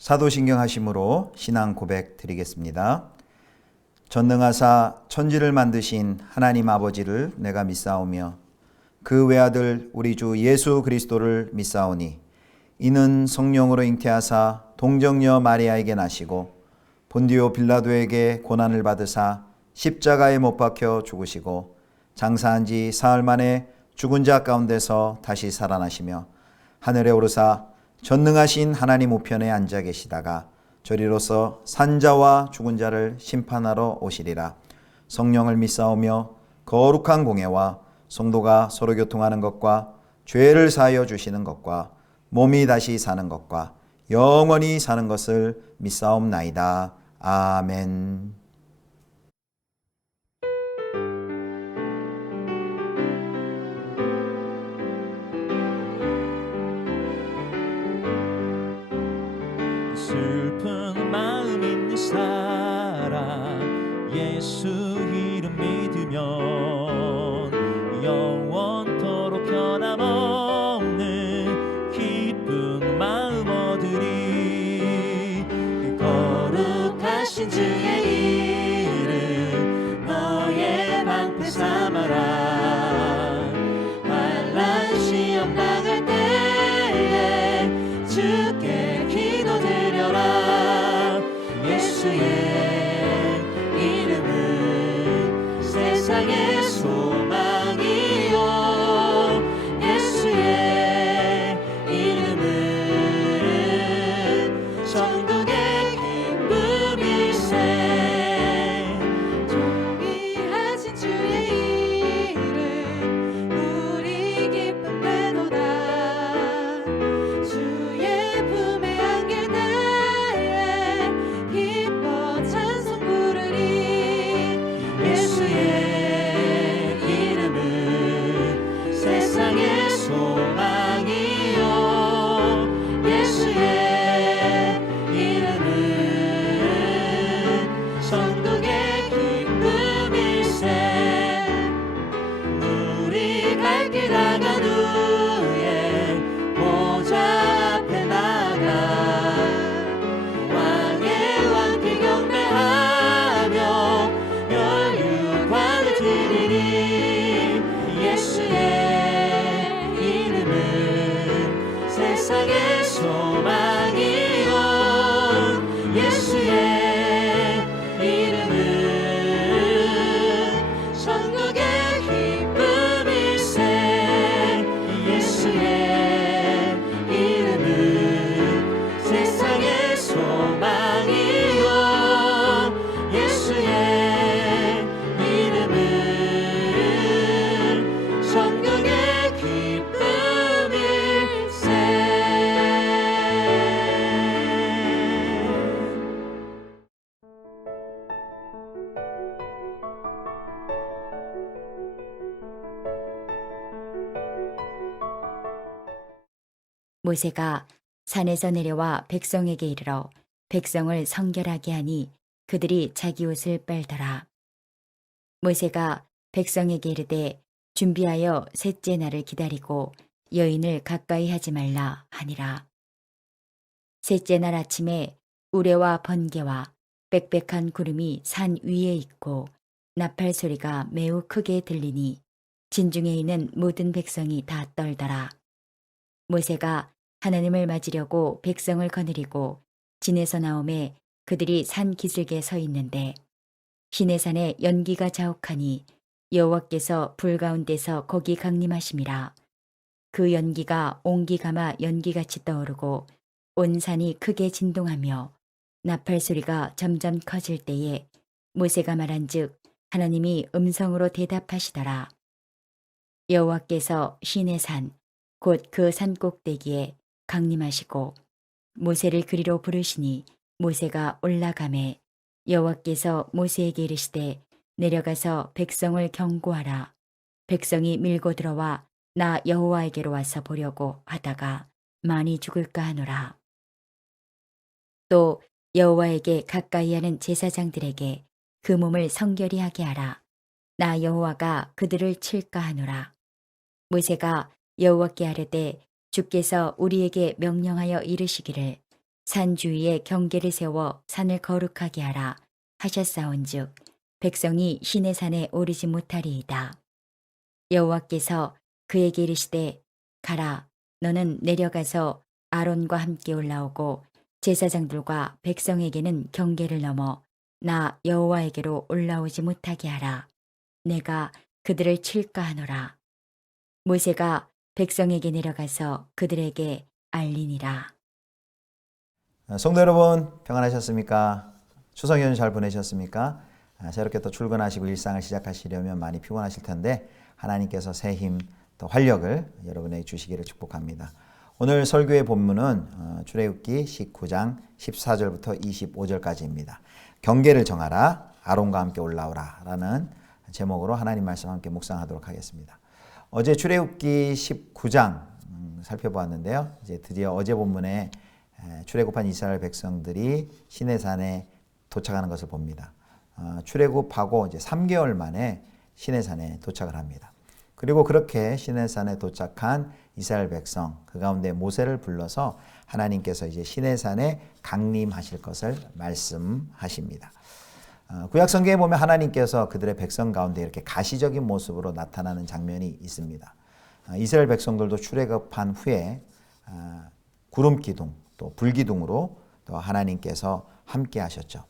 사도신경 하심으로 신앙 고백 드리겠습니다. 전능하사 천지를 만드신 하나님 아버지를 내가 믿사오며 그 외아들 우리 주 예수 그리스도를 믿사오니 이는 성령으로 잉태하사 동정녀 마리아에게 나시고 본디오 빌라도에게 고난을 받으사 십자가에 못 박혀 죽으시고 장사한 지 사흘 만에 죽은 자 가운데서 다시 살아나시며 하늘에 오르사 전능하신 하나님 우편에 앉아 계시다가 저리로서 산자와 죽은 자를 심판하러 오시리라. 성령을 믿사오며 거룩한 공예와 성도가 서로 교통하는 것과 죄를 사하여 주시는 것과 몸이 다시 사는 것과 영원히 사는 것을 믿사옵나이다. 아멘. 슬픈 마음 있는 사람 예수 이름 믿으면 영원토록 변함없는 기쁜 마음 얻으리. 거룩하신 주의 이름 너의 방패 삼아라. 환난 시험 당할 때에 주께 기도드려라. 예수의 이름은 세상의 소망이요. 예수의 이름은 천국의 기쁨일세. 존귀하신 주의 이름 우리 기쁨 되도다. 주의 품에 안길 때에 기뻐 찬송 부르리. 예수의 이름은 세상의 소망이요. 예수의 이름은 천국의 기쁨일세. 우리 갈 길 나간 후에 보좌 앞에 나가 왕의 왕께 경배하며 멸류관을 드리리. 예수의 이름은 세상의 소망이요. 예수의 이름은 천국의 기쁨일세. 예수의 이름은 세상의 소망이요. 예수의 이름은 천국의 기쁨일세. 모세가 산에서 내려와 백성에게 이르러 백성을 성결하게 하니 그들이 자기 옷을 빨더라. 모세가 백성에게 이르되 준비하여 셋째 날을 기다리고 여인을 가까이 하지 말라 하니라. 셋째 날 아침에 우레와 번개와 빽빽한 구름이 산 위에 있고 나팔 소리가 매우 크게 들리니 진중에 있는 모든 백성이 다 떨더라. 모세가 하나님을 맞으려고 백성을 거느리고 진에서 나오매 그들이 산 기슭에 서 있는데 시내산에 연기가 자욱하니 여호와께서 불 가운데서 거기 강림하심이라. 그 연기가 옹기가마 연기같이 떠오르고 온 산이 크게 진동하며 나팔 소리가 점점 커질 때에 모세가 말한즉 하나님이 음성으로 대답하시더라. 여호와께서 시내산 곧 그 산 꼭대기에 강림하시고 모세를 그리로 부르시니 모세가 올라가매 여호와께서 모세에게 이르시되 내려가서 백성을 경고하라. 백성이 밀고 들어와 나 여호와에게로 와서 보려고 하다가 많이 죽을까 하노라. 또 여호와에게 가까이 하는 제사장들에게 그 몸을 성결히 하게 하라. 나 여호와가 그들을 칠까 하노라. 모세가 여호와께 아뢰되 주께서 우리에게 명령하여 이르시기를 산 주위에 경계를 세워 산을 거룩하게 하라 하셨사온즉 백성이 시내 산에 오르지 못하리이다. 여호와께서 그에게 이르시되 가라 너는 내려가서 아론과 함께 올라오고 제사장들과 백성에게는 경계를 넘어 나 여호와에게로 올라오지 못하게 하라. 내가 그들을 칠까 하노라. 모세가 백성에게 내려가서 그들에게 알리니라. 성도 여러분 평안하셨습니까? 추석 연휴 잘 보내셨습니까? 새롭게 또 출근하시고 일상을 시작하시려면 많이 피곤하실 텐데 하나님께서 새 힘, 또 활력을 여러분에게 주시기를 축복합니다. 오늘 설교의 본문은 출애굽기 19장 14절부터 25절까지입니다. 경계를 정하라, 아론과 함께 올라오라 라는 제목으로 하나님 말씀 함께 묵상하도록 하겠습니다. 어제 출애굽기 19장 살펴보았는데요. 이제 드디어 어제 본문에 출애굽한 이스라엘 백성들이 시내산에 도착하는 것을 봅니다. 출애굽하고 이제 3개월 만에 시내산에 도착을 합니다. 그리고 그렇게 시내산에 도착한 이스라엘 백성, 그 가운데 모세를 불러서 하나님께서 이제 시내산에 강림하실 것을 말씀하십니다. 구약 성경에 보면 하나님께서 그들의 백성 가운데 이렇게 가시적인 모습으로 나타나는 장면이 있습니다. 이스라엘 백성들도 출애굽한 후에 구름 기둥 또 불기둥으로 또 하나님께서 함께 하셨죠.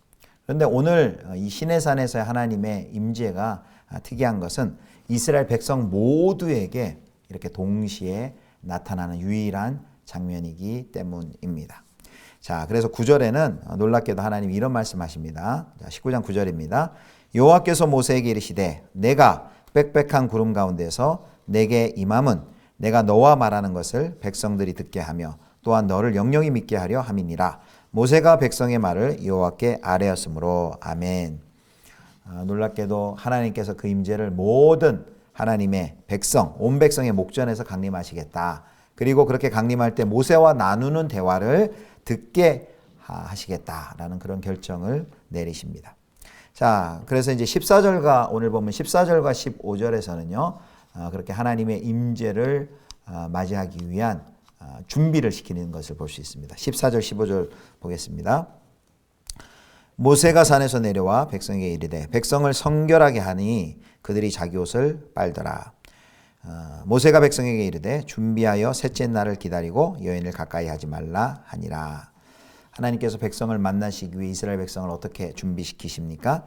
그런데 오늘 이 시내산에서의 하나님의 임재가 특이한 것은 이스라엘 백성 모두에게 이렇게 동시에 나타나는 유일한 장면이기 때문입니다. 자, 그래서 9절에는 놀랍게도 하나님이 이런 말씀하십니다. 19장 9절입니다. 여호와께서 모세에게 이르시되 내가 빽빽한 구름 가운데서 내게 임함은 내가 너와 말하는 것을 백성들이 듣게 하며 또한 너를 영영히 믿게 하려 함이니라. 모세가 백성의 말을 여호와께 아뢰었으므로 아멘. 놀랍게도 하나님께서 그 임재를 모든 하나님의 백성, 온 백성의 목전에서 강림하시겠다. 그리고 그렇게 강림할 때 모세와 나누는 대화를 듣게 하시겠다라는 그런 결정을 내리십니다. 자, 그래서 이제 14절과 오늘 보면 14절과 15절에서는요. 그렇게 하나님의 임재를 맞이하기 위한 준비를 시키는 것을 볼 수 있습니다. 14절 15절 보겠습니다. 모세가 산에서 내려와 백성에게 이르되 백성을 성결하게 하니 그들이 자기 옷을 빨더라. 모세가 백성에게 이르되 준비하여 셋째 날을 기다리고 여인을 가까이 하지 말라 하니라. 하나님께서 백성을 만나시기 위해 이스라엘 백성을 어떻게 준비시키십니까?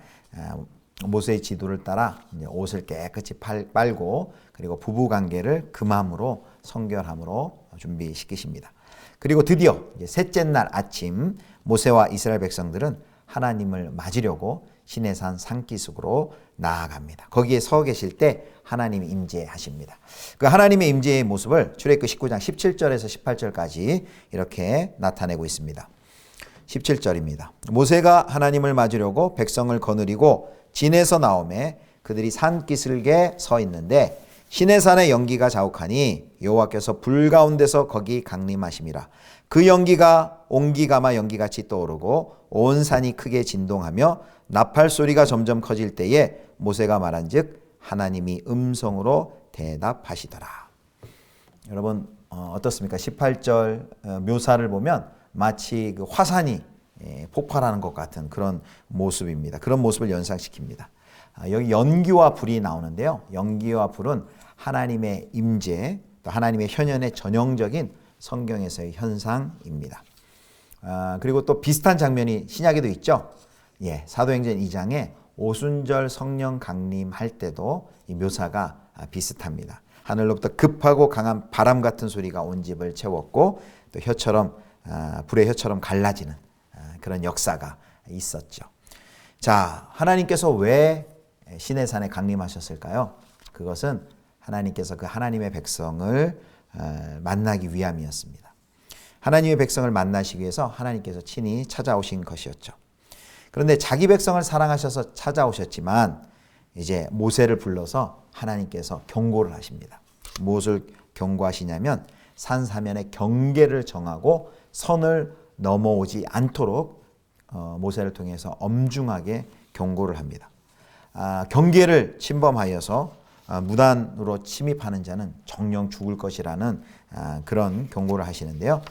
모세의 지도를 따라 옷을 깨끗이 빨고 그리고 부부관계를 금함으로 성결함으로 준비시키십니다. 그리고 드디어 셋째 날 아침 모세와 이스라엘 백성들은 하나님을 맞으려고 시내산 산기슭으로 나아갑니다. 거기에 서 계실 때 하나님이 임재하십니다. 그 하나님의 임재의 모습을 출애굽기 19장 17절에서 18절까지 이렇게 나타내고 있습니다. 17절입니다. 모세가 하나님을 맞으려고 백성을 거느리고 진에서 나오매 그들이 산기슭에 서 있는데 시내산의 연기가 자욱하니 여호와께서 불 가운데서 거기 강림하심이라. 그 연기가 옹기가마 연기같이 떠오르고 온 산이 크게 진동하며 나팔 소리가 점점 커질 때에 모세가 말한즉 하나님이 음성으로 대답하시더라. 여러분 어떻습니까? 18절 묘사를 보면 마치 그 화산이 폭발하는 것 같은 그런 모습입니다. 그런 모습을 연상시킵니다. 여기 연기와 불이 나오는데요. 연기와 불은 하나님의 임재, 또 하나님의 현현의 전형적인 성경에서의 현상입니다. 그리고 또 비슷한 장면이 신약에도 있죠. 사도행전 2장에 오순절 성령 강림할 때도 이 묘사가 비슷합니다. 하늘로부터 급하고 강한 바람 같은 소리가 온 집을 채웠고 또 혀처럼 불의 혀처럼 갈라지는 그런 역사가 있었죠. 자, 하나님께서 왜 시내산에 강림하셨을까요? 그것은 하나님께서 그 하나님의 백성을 만나기 위함이었습니다. 하나님의 백성을 만나시기 위해서 하나님께서 친히 찾아오신 것이었죠. 그런데 자기 백성을 사랑하셔서 찾아오셨지만 이제 모세를 불러서 하나님께서 경고를 하십니다. 무엇을 경고하시냐면 산사면의 경계를 정하고 선을 넘어오지 않도록 모세를 통해서 엄중하게 경고를 합니다. 경계를 침범하여서 무단으로 침입하는 자는 정령 죽을 것이라는 그런 경고를 하시는데요.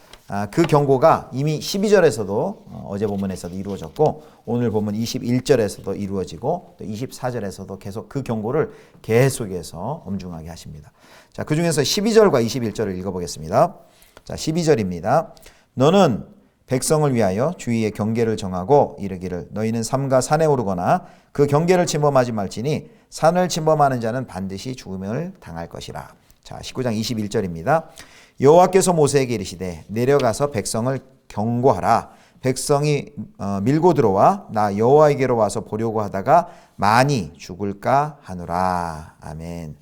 그 경고가 이미 12절에서도 어제 본문에서도 이루어졌고 오늘 본문 21절에서도 이루어지고 또 24절에서도 계속 그 경고를 계속해서 엄중하게 하십니다. 자, 그 중에서 12절과 21절을 읽어보겠습니다. 자, 12절입니다. 너는 백성을 위하여 주위의 경계를 정하고 이르기를 너희는 삼가 산에 오르거나 그 경계를 침범하지 말지니 산을 침범하는 자는 반드시 죽음을 당할 것이라. 자, 19장 21절입니다. 여호와께서 모세에게 이르시되 내려가서 백성을 경고하라. 백성이 밀고 들어와 나 여호와에게로 와서 보려고 하다가 많이 죽을까 하노라. 아멘.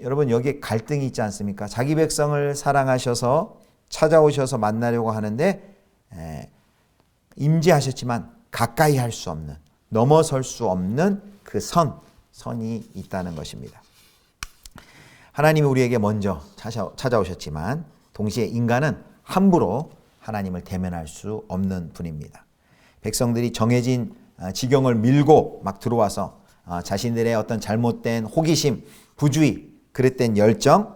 여러분 여기에 갈등이 있지 않습니까? 자기 백성을 사랑하셔서 찾아오셔서 만나려고 하는데 임재하셨지만 가까이 할 수 없는, 넘어설 수 없는 그 선이 있다는 것입니다. 하나님이 우리에게 먼저 찾아오셨지만 동시에 인간은 함부로 하나님을 대면할 수 없는 분입니다. 백성들이 정해진 지경을 밀고 막 들어와서 자신들의 어떤 잘못된 호기심, 부주의, 그릇된 열정,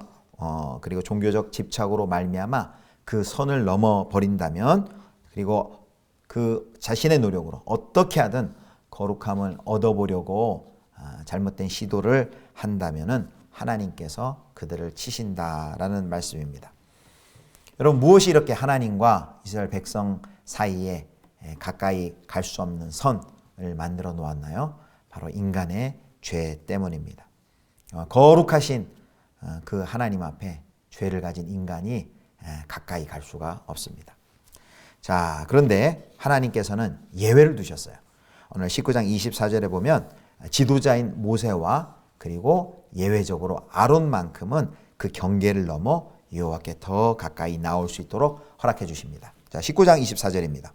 그리고 종교적 집착으로 말미암아 그 선을 넘어버린다면, 그리고 그 자신의 노력으로 어떻게 하든 거룩함을 얻어보려고 잘못된 시도를 한다면은 하나님께서 그들을 치신다라는 말씀입니다. 여러분 무엇이 이렇게 하나님과 이스라엘 백성 사이에 가까이 갈 수 없는 선을 만들어 놓았나요? 바로 인간의 죄 때문입니다. 거룩하신 그 하나님 앞에 죄를 가진 인간이 가까이 갈 수가 없습니다. 자, 그런데 하나님께서는 예외를 두셨어요. 오늘 19장 24절에 보면 지도자인 모세와 그리고 예외적으로 아론만큼은 그 경계를 넘어 여호와께 더 가까이 나올 수 있도록 허락해 주십니다. 자, 19장 24절입니다.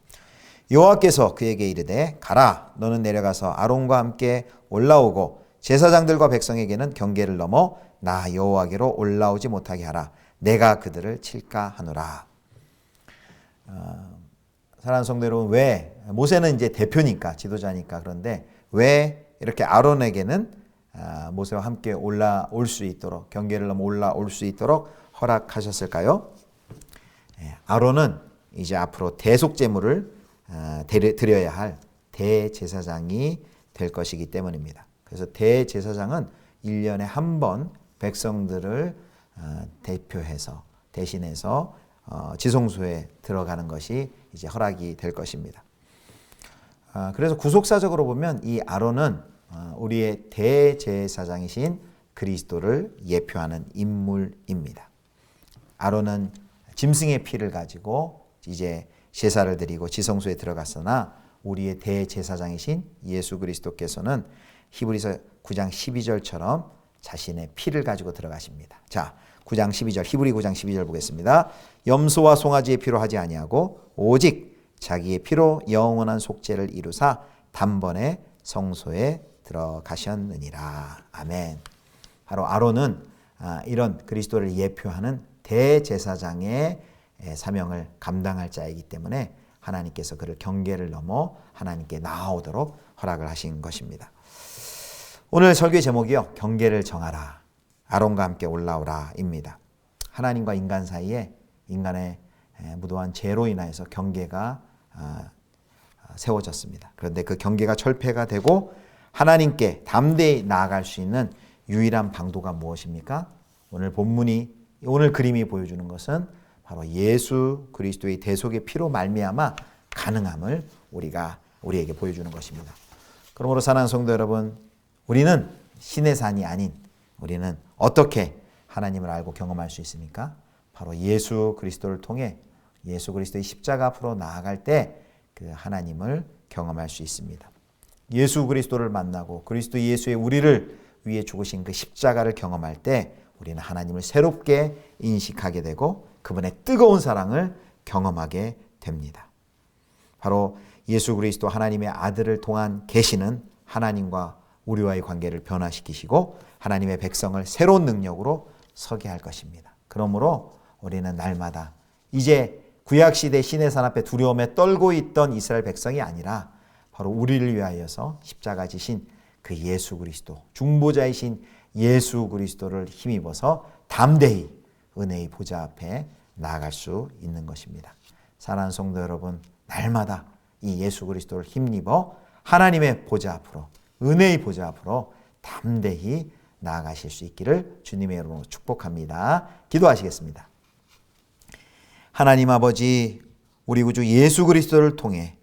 여호와께서 그에게 이르되 가라 너는 내려가서 아론과 함께 올라오고 제사장들과 백성에게는 경계를 넘어 나 여호와께로 올라오지 못하게 하라. 내가 그들을 칠까 하노라. 사랑하는 성도 여러분, 왜 모세는 이제 대표니까 지도자니까, 그런데 왜 이렇게 아론에게는 모세와 함께 올라올 수 있도록, 경계를 넘어 올라올 수 있도록 허락하셨을까요? 아론은 이제 앞으로 대속제물을 드려야 할 대제사장이 될 것이기 때문입니다. 그래서 대제사장은 1년에 한 번 백성들을 대표해서 대신해서 지성소에 들어가는 것이 이제 허락이 될 것입니다. 그래서 구속사적으로 보면 이 아론은 우리의 대제사장이신 그리스도를 예표하는 인물입니다. 아론은 짐승의 피를 가지고 이제 제사를 드리고 지성소에 들어갔으나 우리의 대제사장이신 예수 그리스도께서는 히브리서 9장 12절처럼 자신의 피를 가지고 들어가십니다. 자, 9장 12절, 히브리 9장 12절 보겠습니다. 염소와 송아지의 피로 하지 아니하고 오직 자기의 피로 영원한 속죄를 이루사 단번에 성소에 들어가셨느니라. 아멘. 바로 아론은 이런 그리스도를 예표하는 대제사장의 사명을 감당할 자이기 때문에 하나님께서 그를 경계를 넘어 하나님께 나아오도록 허락을 하신 것입니다. 오늘 설교의 제목이요, 경계를 정하라, 아론과 함께 올라오라입니다. 하나님과 인간 사이에 인간의 무도한 죄로 인하여서 경계가 세워졌습니다. 그런데 그 경계가 철폐가 되고 하나님께 담대히 나아갈 수 있는 유일한 방도가 무엇입니까? 오늘 본문이, 오늘 그림이 보여주는 것은 바로 예수 그리스도의 대속의 피로 말미암아 가능함을 우리에게 보여주는 것입니다. 그러므로 사랑하는 성도 여러분, 우리는 신의 산이 아닌, 우리는 어떻게 하나님을 알고 경험할 수 있습니까? 바로 예수 그리스도를 통해 예수 그리스도의 십자가 앞으로 나아갈 때 그 하나님을 경험할 수 있습니다. 예수 그리스도를 만나고 그리스도 예수의 우리를 위해 죽으신 그 십자가를 경험할 때 우리는 하나님을 새롭게 인식하게 되고 그분의 뜨거운 사랑을 경험하게 됩니다. 바로 예수 그리스도 하나님의 아들을 통한 계시는 하나님과 우리와의 관계를 변화시키시고 하나님의 백성을 새로운 능력으로 서게 할 것입니다. 그러므로 우리는 날마다 이제 구약시대 신의 산 앞에 두려움에 떨고 있던 이스라엘 백성이 아니라 바로 우리를 위하여서 십자가 지신 그 예수 그리스도, 중보자이신 예수 그리스도를 힘입어서 담대히 은혜의 보좌 앞에 나아갈 수 있는 것입니다. 사랑하는 성도 여러분, 날마다 이 예수 그리스도를 힘입어 하나님의 보좌 앞으로, 은혜의 보좌 앞으로 담대히 나아가실 수 있기를 주님의 이름으로 축복합니다. 기도하시겠습니다. 하나님 아버지, 우리 구주 예수 그리스도를 통해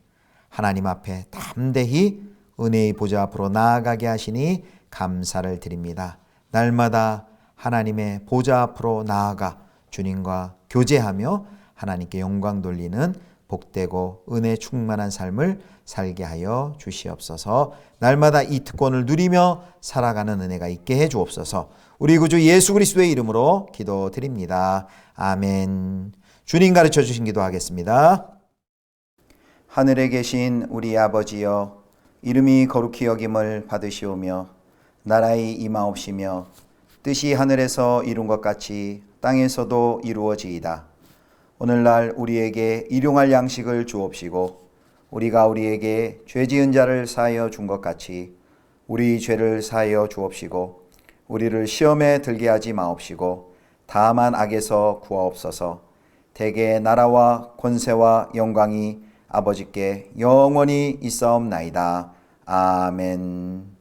하나님 앞에 담대히 은혜의 보좌 앞으로 나아가게 하시니 감사를 드립니다. 날마다 하나님의 보좌 앞으로 나아가 주님과 교제하며 하나님께 영광 돌리는 복되고 은혜 충만한 삶을 살게 하여 주시옵소서. 날마다 이 특권을 누리며 살아가는 은혜가 있게 해 주옵소서. 우리 구주 예수 그리스도의 이름으로 기도드립니다. 아멘. 주님 가르쳐 주신 기도하겠습니다. 하늘에 계신 우리 아버지여, 이름이 거룩히 여김을 받으시오며 나라의 임하옵시며 뜻이 하늘에서 이룬 것 같이 땅에서도 이루어지이다. 오늘날 우리에게 일용할 양식을 주옵시고 우리가 우리에게 죄 지은 자를 사하여 준 것 같이 우리 죄를 사하여 주옵시고 우리를 시험에 들게 하지 마옵시고 다만 악에서 구하옵소서. 대개 나라와 권세와 영광이 아버지께 영원히 있사옵나이다. 아멘.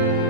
주